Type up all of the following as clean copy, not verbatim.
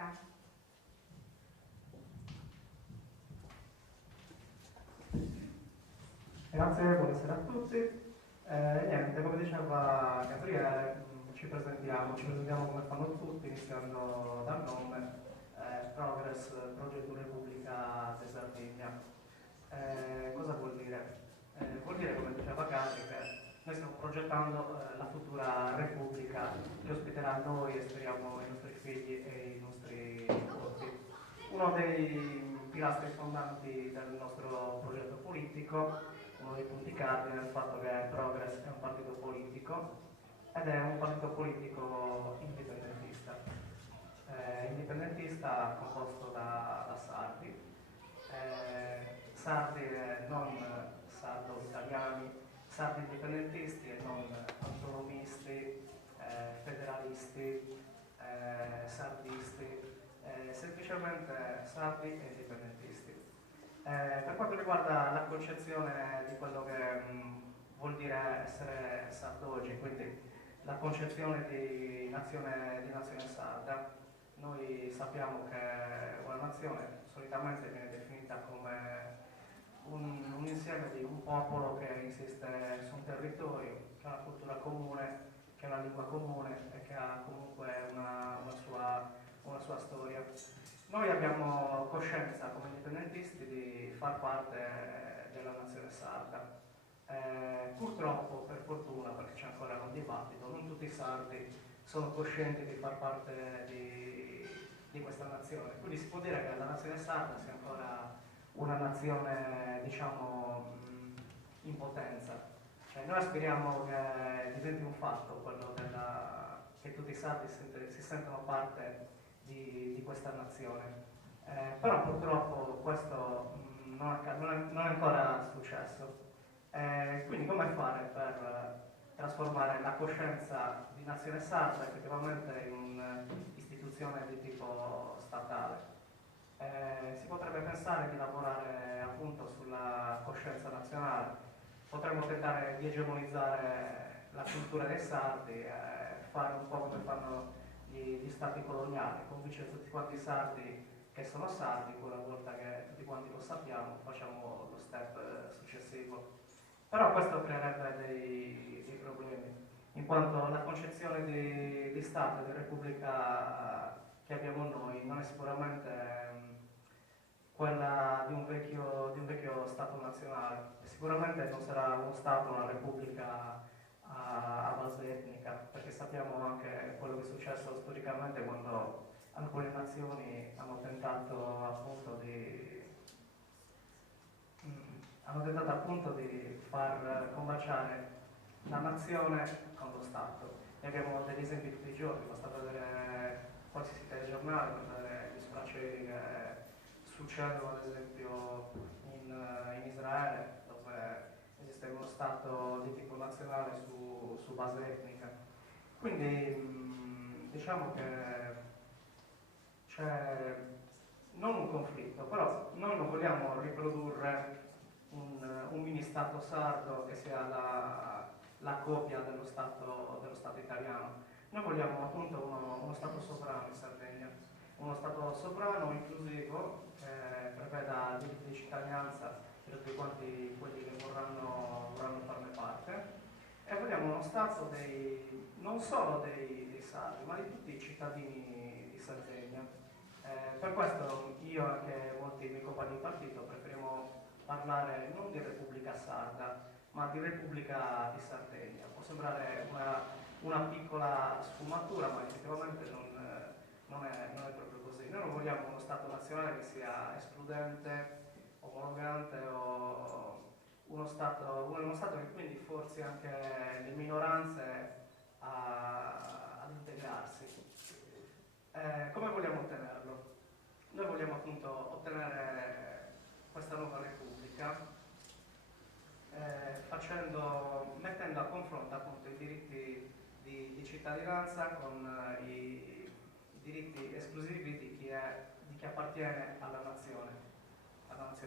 Repubblica. Grazie, buonasera a tutti. Niente, come diceva Gabriele, ci presentiamo come fanno tutti, iniziando dal nome Progress Progetto Repubblica di Sardegna. Cosa vuol dire? Vuol dire, come diceva Gabri, che noi stiamo progettando la futura Repubblica che ospiterà noi e speriamo i nostri figli e i nostri nipoti. Uno dei pilastri fondanti del nostro progetto politico, uno dei punti cardine è il fatto che Progress è un partito politico ed è un partito politico indipendentista. Indipendentista composto da sardi, sardi e non sardo-italiani, sardi indipendentisti e non autonomisti, federalisti, sardisti, semplicemente sardi e indipendentisti. Per quanto riguarda la concezione di quello che vuol dire essere sardo oggi, quindi la concezione di nazione sarda, noi sappiamo che una nazione solitamente viene definita come un insieme di un popolo che insiste su un territorio, che ha una cultura comune, che ha una lingua comune e che ha comunque una sua storia. Noi abbiamo coscienza come indipendentisti di far parte della nazione sarda. Purtroppo, per fortuna, perché c'è ancora un dibattito, non tutti i sardi sono coscienti di far parte di questa nazione. Quindi si può dire che la nazione sarda sia ancora una nazione, diciamo, in potenza. Cioè, noi aspiriamo che diventi un fatto quello che tutti i sardi si sentono parte di questa nazione. Però purtroppo questo non è ancora successo. Quindi come fare per trasformare la coscienza di nazione sarda effettivamente in un'istituzione di tipo statale? Si potrebbe pensare di lavorare appunto sulla coscienza nazionale, potremmo tentare di egemonizzare la cultura dei sardi, fare un po' come fanno gli stati coloniali, convincere tutti quanti i sardi che sono sardi, poi una volta che tutti quanti lo sappiamo facciamo lo step successivo. Però questo creerebbe dei problemi, in quanto la concezione di Stato e di Repubblica che abbiamo noi non è sicuramente quella di un vecchio Stato nazionale. Sicuramente non sarà uno Stato, una Repubblica a base etnica, perché sappiamo anche quello che è successo storicamente quando alcune nazioni hanno tentato appunto di far combaciare la nazione con lo Stato. Ne abbiamo degli esempi tutti i giorni, basta vedere qualsiasi telegiornale per vedere gli sfraceli che succedono ad esempio in Israele, dove esiste uno Stato di tipo nazionale su base etnica. Quindi diciamo che c'è non un conflitto, però noi non vogliamo riprodurre un mini Stato sardo che sia la copia dello Stato italiano. Noi vogliamo appunto uno Stato sovrano in Sardegna, uno Stato sovrano, inclusivo, che preveda diritti di cittadinanza per tutti quanti quelli che vorranno farne parte, e vogliamo uno Stato non solo dei sardi, ma di tutti i cittadini di Sardegna. Per questo io e anche molti miei compagni di partito preferiamo parlare non di Repubblica Sarda, ma di Repubblica di Sardegna. Può sembrare una piccola sfumatura, ma effettivamente non è proprio così. Noi non vogliamo uno Stato nazionale che sia escludente, omologante o uno Stato che quindi forzi anche le minoranze ad integrarsi. Come vogliamo ottenerlo? Noi vogliamo appunto ottenere questa nuova Repubblica mettendo a confronto appunto i diritti di cittadinanza con i diritti esclusivi di chi appartiene alla nazione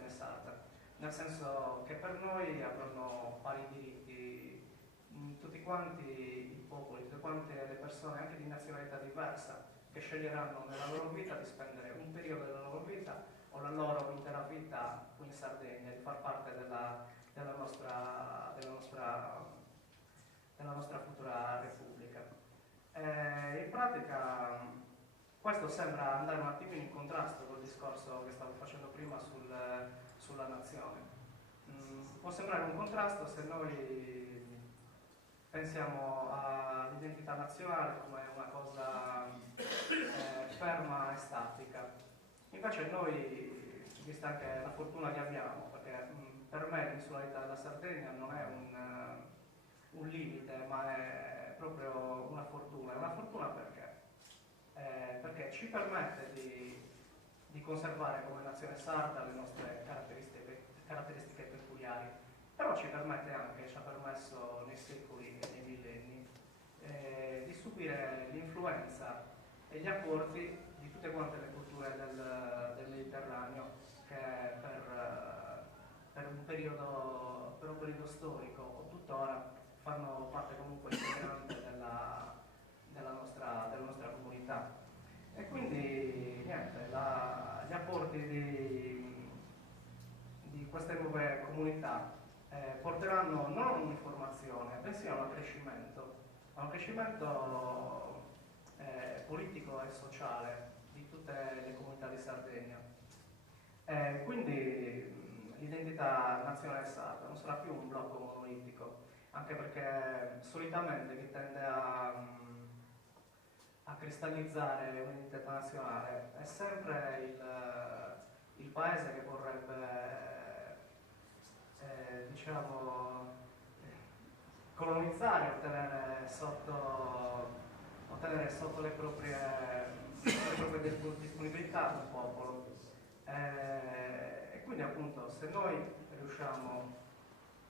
sarda, nel senso che per noi avranno pari diritti tutti quanti i popoli, tutte quante le persone anche di nazionalità diversa che sceglieranno nella loro vita di spendere un periodo della loro vita o la loro intera vita qui in Sardegna, di far parte della nostra futura Repubblica. In pratica questo sembra andare un attimino in contrasto col discorso che stavo facendo prima sulla nazione. Può sembrare un contrasto se noi pensiamo all'identità nazionale come una cosa ferma e statica. Invece noi, vista anche la fortuna che abbiamo, perché per me l'insularità della Sardegna non è un limite, ma è proprio una fortuna. È una fortuna perché? Perché ci permette di conservare come nazione sarda le nostre caratteristiche peculiari, però ci permette anche, ci ha permesso nei secoli e nei millenni di subire l'influenza e gli apporti di tutte quante le culture del Mediterraneo che per un periodo storico o tuttora fanno parte comunque integrante della nostra comunità. E quindi niente, gli apporti di queste nuove comunità porteranno non a un'informazione, bensì a un crescimento politico e sociale di tutte le comunità di Sardegna. Quindi l'identità nazionale sarda non sarà più un blocco monolitico, anche perché solitamente chi tende a cristallizzare un'identità nazionale è sempre il paese che vorrebbe colonizzare, ottenere sotto le proprie disponibilità un popolo. E quindi appunto se noi riusciamo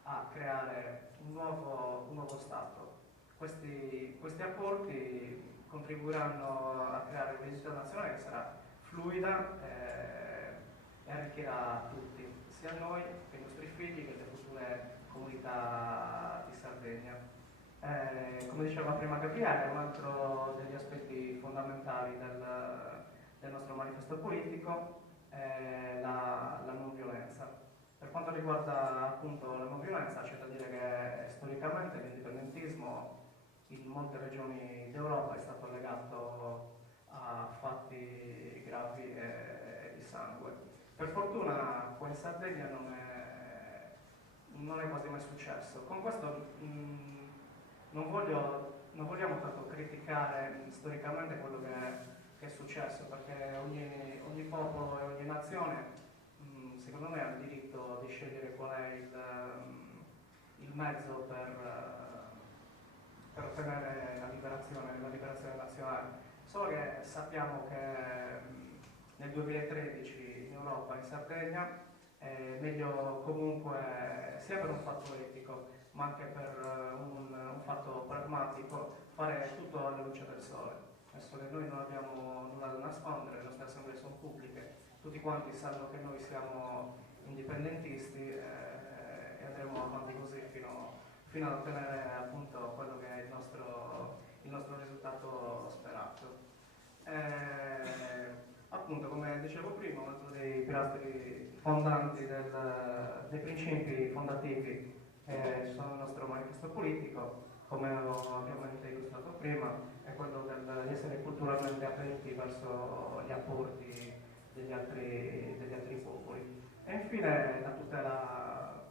a creare un nuovo Stato, questi apporti contribuiranno a creare un'identità nazionale che sarà fluida e arricchirà tutti, sia noi che i nostri figli che le future comunità di Sardegna. Come diceva prima Gabriele, un altro degli aspetti fondamentali del nostro manifesto politico è la non violenza. Per quanto riguarda appunto la non violenza, c'è da dire che storicamente l'indipendentismo in molte regioni d'Europa è stato legato a fatti gravi e di sangue. Per fortuna qua in Sardegna non è quasi mai successo. Con questo non vogliamo tanto criticare storicamente quello che è successo, perché ogni popolo e ogni nazione secondo me ha il diritto di scegliere qual è il mezzo per ottenere la liberazione nazionale. Solo che sappiamo che nel 2013 in Europa, in Sardegna, è meglio comunque, sia per un fatto etico, ma anche per un fatto pragmatico, fare tutto alla luce del sole. Adesso che noi non abbiamo nulla da nascondere, le nostre assemblee sono pubbliche, tutti quanti sanno che noi siamo indipendentisti e andremo avanti così fino ad ottenere appunto quello che è il nostro risultato sperato. Appunto, come dicevo prima, un altro dei pilastri fondanti dei principi fondativi sono il nostro manifesto politico, come ho ovviamente illustrato prima, è quello di essere culturalmente aperti verso gli apporti degli altri popoli. E infine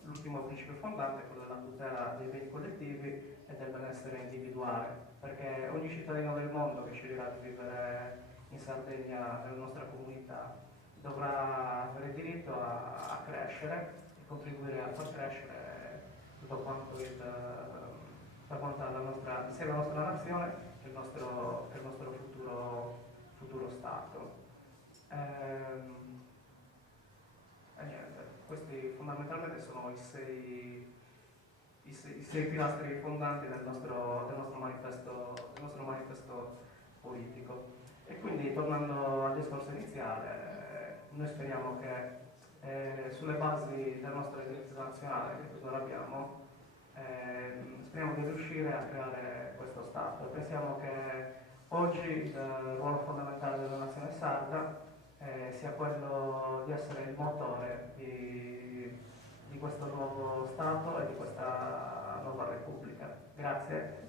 l'ultimo principio fondante è quello della tutela dei beni collettivi e del benessere individuale, perché ogni cittadino del mondo che sceglierà di vivere in Sardegna, nella nostra comunità, dovrà avere diritto a crescere e contribuire a far crescere tutto quanto sia la nostra nazione che il nostro futuro Stato. E niente, questi fondamentalmente sono i sei pilastri fondanti del nostro manifesto politico. E quindi, tornando al discorso iniziale, noi speriamo che sulle basi della nostra identità nazionale, che tuttora abbiamo, speriamo di riuscire a creare questo Stato. Pensiamo che oggi il ruolo fondamentale della nazione sarda sia quello di essere il motore di questo nuovo Stato e di questa nuova Repubblica. Grazie.